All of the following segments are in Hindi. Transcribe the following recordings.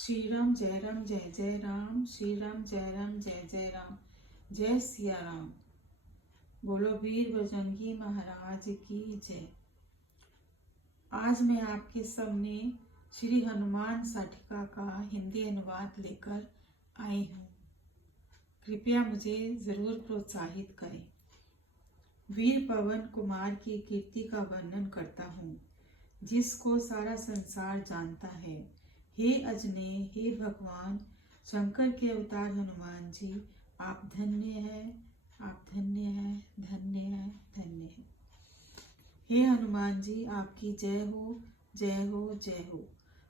श्री राम जय जय राम। श्री राम जय जय राम। जय सिया राम। बोलो वीर बजरंगी महाराज की जय। आज मैं आपके सामने श्री हनुमान साटिका का हिंदी अनुवाद लेकर आई हूँ। कृपया मुझे जरूर प्रोत्साहित करें। वीर पवन कुमार की कीर्ति का वर्णन करता हूँ, जिसको सारा संसार जानता है। हे अजने, हे भगवान शंकर के अवतार हनुमान जी, आप धन्य हैं, आप धन्य हैं, धन्य हैं, धन्य हैं। हे हनुमान जी, आपकी जय हो, जय हो, जय हो।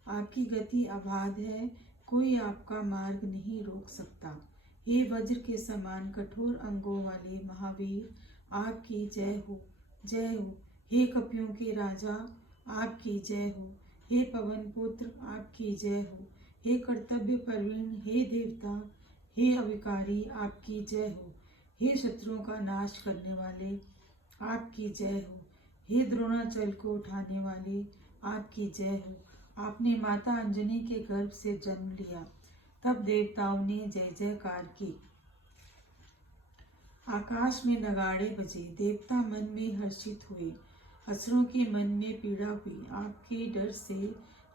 आपकी गति अबाध है, कोई आपका मार्ग नहीं रोक सकता। हे वज्र के समान कठोर अंगों वाले महावीर, आपकी जय हो, जय हो। हे कपियों के राजा, आपकी जय हो। हे पवन पुत्र, आपकी जय हो। हे कर्तव्य प्रवीण, हे देवता, हे अविकारी, आपकी जय हो। हे शत्रुओं का नाश करने वाले, आपकी जय हो। हे द्रोणाचल को उठाने वाले, आपकी जय हो। आपने माता अंजनी के गर्भ से जन्म लिया, तब देवताओं ने जय जयकार की। आकाश में नगाड़े बजे, देवता मन में हर्षित हुए, असुरों के मन में पीड़ा हुई। आपके डर से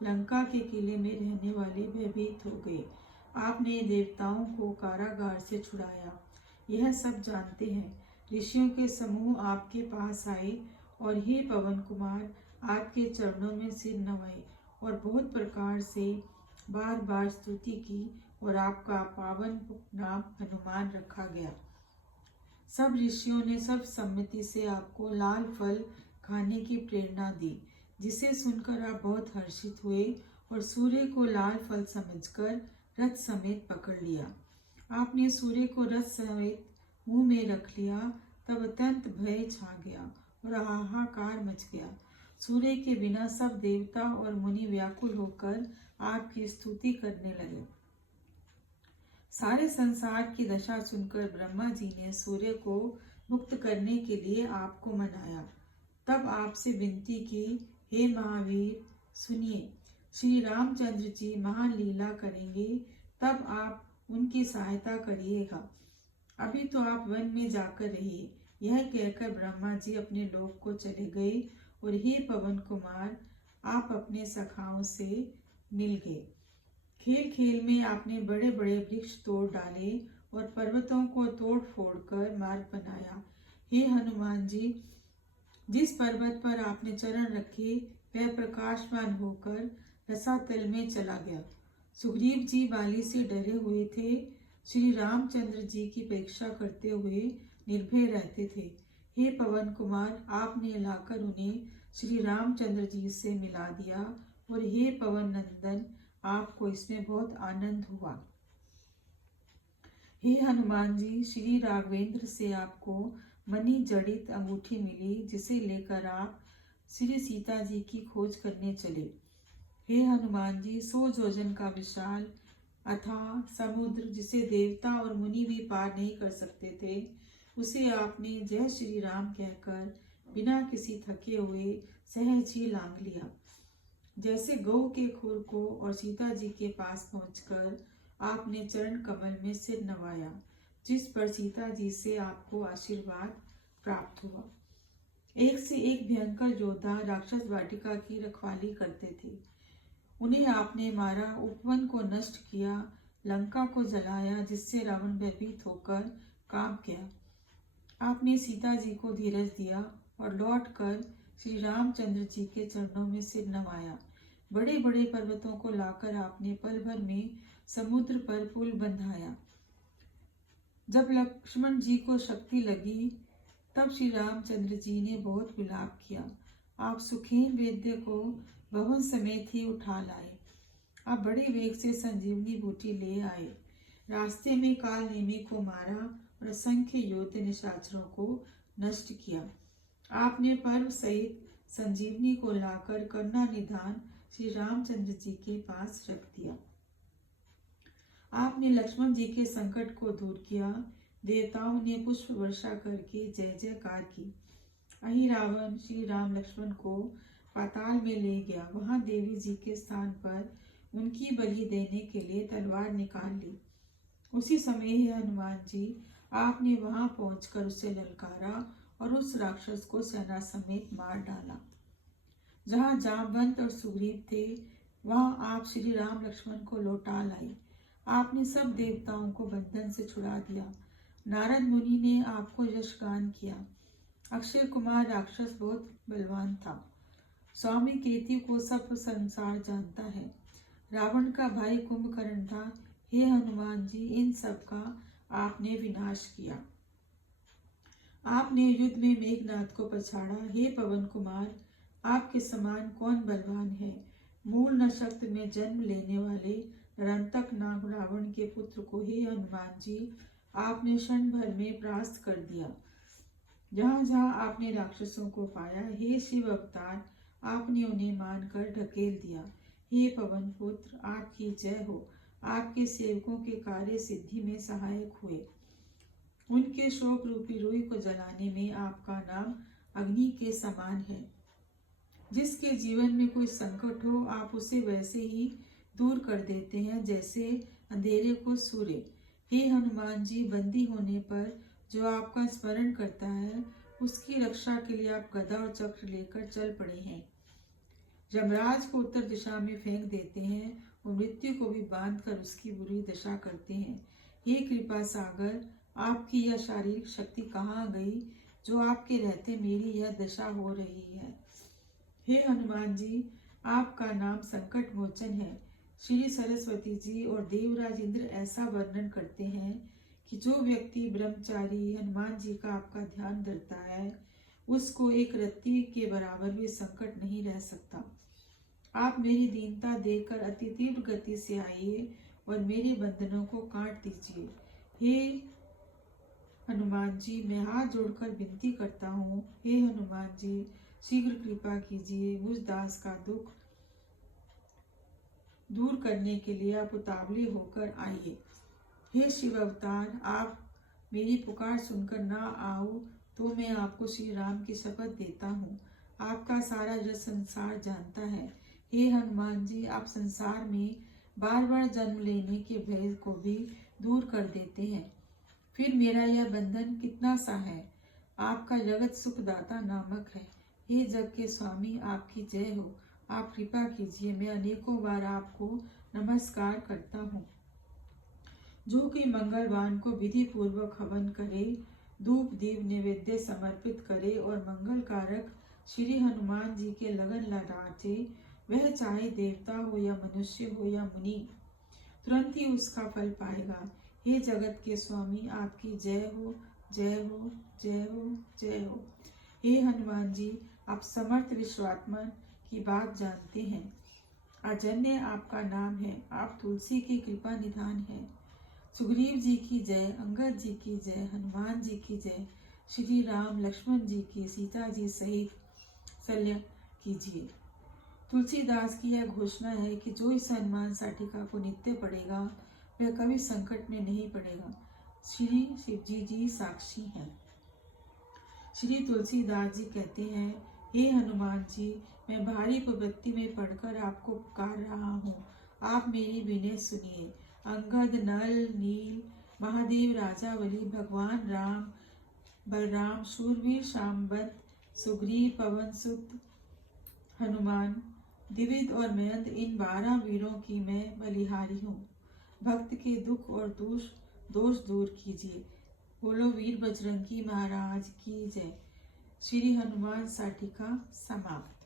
लंका के किले में रहने वाले भयभीत हो गए। आपने देवताओं को कारागार से छुड़ाया, यह सब जानते हैं। ऋषियों के समूह आपके पास आए और हे पवन कुमार, आपके चरणों में सिर नवाए और बहुत प्रकार से बार बार स्तुति की, और आपका पावन नाम हनुमान रखा गया। सब ऋषियों ने सब सम्मति से आपको लाल फल खाने की प्रेरणा दी, जिसे सुनकर आप बहुत हर्षित हुए और सूर्य को लाल फल समझकर रथ समेत पकड़ लिया। आपने सूर्य को रथ समेत मुंह में रख लिया, तब अत्यंत भय छा गया और हाहाकार मच गया। सूर्य के बिना सब देवता और मुनि व्याकुल होकर आपकी स्तुति करने लगे। सारे संसार की दशा सुनकर ब्रह्मा जी ने सूर्य को मुक्त करने के लिए आपको मनाया। तब आपसे विनती की, हे महावीर सुनिए, श्री रामचंद्र जी महान लीला करेंगे, तब आप उनकी सहायता करिएगा। अभी तो आप वन में जाकर रहिए। यह कहकर ब्रह्मा जी अपने लोक को चले गए और हे पवन कुमार, आप अपने सखाओं से मिल गए। खेल खेल में आपने बड़े बड़े वृक्ष तोड़ डाले और पर्वतों को तोड़ फोड़ कर मार्ग बनाया। हे हनुमान जी, जिस पर्वत पर आपने चरण रखे वह प्रकाशमान होकर रसातल में चला गया। सुग्रीव जी बाली से डरे हुए थे, श्री रामचंद्र जी की परीक्षा करते हुए निर्भय रहते थे। हे पवन कुमार, आपने लाकर उन्हें श्री रामचंद्र जी से मिला दिया, और हे पवन नंदन, आपको इसमें बहुत आनंद हुआ। हे हनुमान जी, श्री राघवेंद्र से आपको मणि जड़ित अंगूठी मिली, जिसे लेकर आप श्री सीता जी की खोज करने चले। हे हनुमान जी, 100 योजन का विशाल अथाह समुद्र, जिसे देवता और मुनि भी पार नहीं कर सकते थे, उसे आपने जय श्री राम कहकर बिना किसी थके हुए सहज ही लांघ लिया। जैसे गौ के खुर को और सीता जी के पास पहुंचकर आपने चरण कमल में सिर नवाया, जिस पर सीता जी से आपको आशीर्वाद प्राप्त हुआ। एक से एक भयंकर योद्धा राक्षस वाटिका की रखवाली करते थे, उन्हें आपने मारा, उपवन को नष्ट किया, लंका को जलाया, जिससे रावण भयभीत होकर कांप गया। आपने सीता जी को धीरज दिया और लौटकर श्री रामचंद्र जी के चरणों में सिर नवाया। बड़े बड़े पर्वतों को लाकर आपने पल भर में समुद्र पर पुल बंधाया। जब लक्ष्मण जी को शक्ति लगी, तब श्री रामचंद्र जी ने बहुत विलाप किया। आप सुखेन वैद्य को भवन समेत ही उठा लाए। आप बड़े वेग से संजीवनी बूटी ले आए। रास्ते में काल नेमी को मारा और असंख्य योद्ध निशाचरों को नष्ट किया। आपने पर्व सहित संजीवनी को लाकर करुणा निधान श्री रामचंद्र जी के पास रख दिया। आपने लक्ष्मण जी के संकट को दूर किया। देवताओं ने पुष्प वर्षा करके जय जयकार की। अहि रावण श्री राम लक्ष्मण को पाताल में ले गया। वहां देवी जी के स्थान पर उनकी बलि देने के लिए तलवार निकाल ली। उसी समय हे हनुमान जी, आपने वहां पहुंचकर उसे ललकारा और उस राक्षस को सेना समेत मार डाला। जहाँ जामवंत और सुग्रीव थे, वहां आप श्री राम लक्ष्मण को लौटा लाए। आपने सब देवताओं को बंधन से छुड़ा दिया। नारद मुनि ने आपको यशगान किया। अक्षय कुमार राक्षस बहुत बलवान था। स्वामी केतु को सब संसार जानता है। रावण का भाई कुंभकर्ण था। हे हनुमान जी, इन सब का आपने विनाश किया। आपने युद्ध में मेघनाद को पछाड़ा। हे पवन कुमार, आपके समान कौन बलवान है। मूल नक्षत्र में जन्म लेने वाले निरंतक नाग रावण के पुत्र को हे हनुमान जी, आपने क्षण भर में परास्त कर दिया। जहाँ जहाँ आपने राक्षसों को पाया, हे शिव अवतार, आपने उन्हें मानकर ढकेल दिया। हे पवन पुत्र, आपकी जय हो। आपके सेवकों के कार्य सिद्धि में सहायक हुए। उनके शोक रूपी रुई को जलाने में आपका नाम अग्नि के समान है। जिसके जीवन में कोई संकट हो, आप उसे वैसे ही दूर कर देते हैं जैसे अंधेरे को सूर्य। हे हनुमान जी, बंदी होने पर जो आपका स्मरण करता है, उसकी रक्षा के लिए आप गदा और चक्र लेकर चल पड़े हैं। यमराज को उत्तर दिशा में फेंक देते हैं और मृत्यु को भी बांधकर उसकी बुरी दशा करते हैं। हे कृपा सागर, आपकी यह शारीरिक शक्ति कहाँ गई जो आपके रहते मेरी यह दशा हो रही है। हे हनुमान जी, आपका नाम संकट मोचन है। श्री सरस्वती जी और देवराज इंद्र ऐसा वर्णन करते हैं कि जो व्यक्ति ब्रह्मचारी हनुमान जी का आपका ध्यान धरता है, उसको एक रत्ती के बराबर भी संकट नहीं रह सकता। आप मेरी दीनता देखकर अति तीव्र गति से आइए और मेरे बंधनों को काट दीजिए। हे हनुमान जी, मैं हाथ जोड़कर विनती करता हूँ। हे हनुमान जी, शीघ्र कृपा कीजिए। मुझ दास का दुख दूर करने के लिए आप उतावले होकर आइए। हे शिव अवतार, आप मेरी पुकार सुनकर ना आओ तो मैं आपको श्री राम की शपथ देता हूँ। आपका सारा यश संसार जानता है। हे हनुमान जी, आप संसार में बार बार जन्म लेने के भय को भी दूर कर देते हैं। फिर मेरा यह बंधन कितना सा है। आपका जगत सुखदाता नामक है। हे जग के स्वामी, आपकी जय हो। आप कृपा कीजिए, मैं अनेकों बार आपको नमस्कार करता हूँ। जो कि मंगलवान को विधि पूर्वक हवन करे, धूप दीप नैवेद्य समर्पित करे और मंगल कारक श्री हनुमान जी के लगन लड़ाचे, वह चाहे देवता हो या मनुष्य हो या मुनि, तुरंत ही उसका फल पाएगा। हे जगत के स्वामी, आपकी जय हो, जय हो, जय हो, जय हो। हे हनुमान जी, आप समर्थ विश्वात्मन की बात जानते हैं। अजन्य आपका नाम है। आप तुलसी की कृपा निधान है। सुग्रीव जी की जय, अंगद जी की जय, हनुमान जी की जय, श्री राम लक्ष्मण जी की, सीता जी सहित शल्य कीजिए। तुलसीदास की यह घोषणा है कि जो इस हनुमान साटिका को नित्य पढ़ेगा, वह कभी संकट में नहीं पड़ेगा। श्री शिवजी जी साक्षी हैं। श्री तुलसीदास जी कहते हैं, हे हनुमान जी, मैं भारी प्रवृत्ति में पढ़कर आपको पुकार रहा हूँ। आप मेरी विनय सुनिए। अंगद, नल, नील, महादेव, राजा बलि, भगवान राम, बलराम, शूरवीर, शाम्बत, सुग्रीव, पवन सुत हनुमान, द्विविद और मयंत, इन 12 वीरों की मैं बलिहारी हूँ। भक्त के दुख और दोष दूर कीजिए। बोलो वीर बजरंगी महाराज की जय। श्री हनुमान साटिका समाप्त।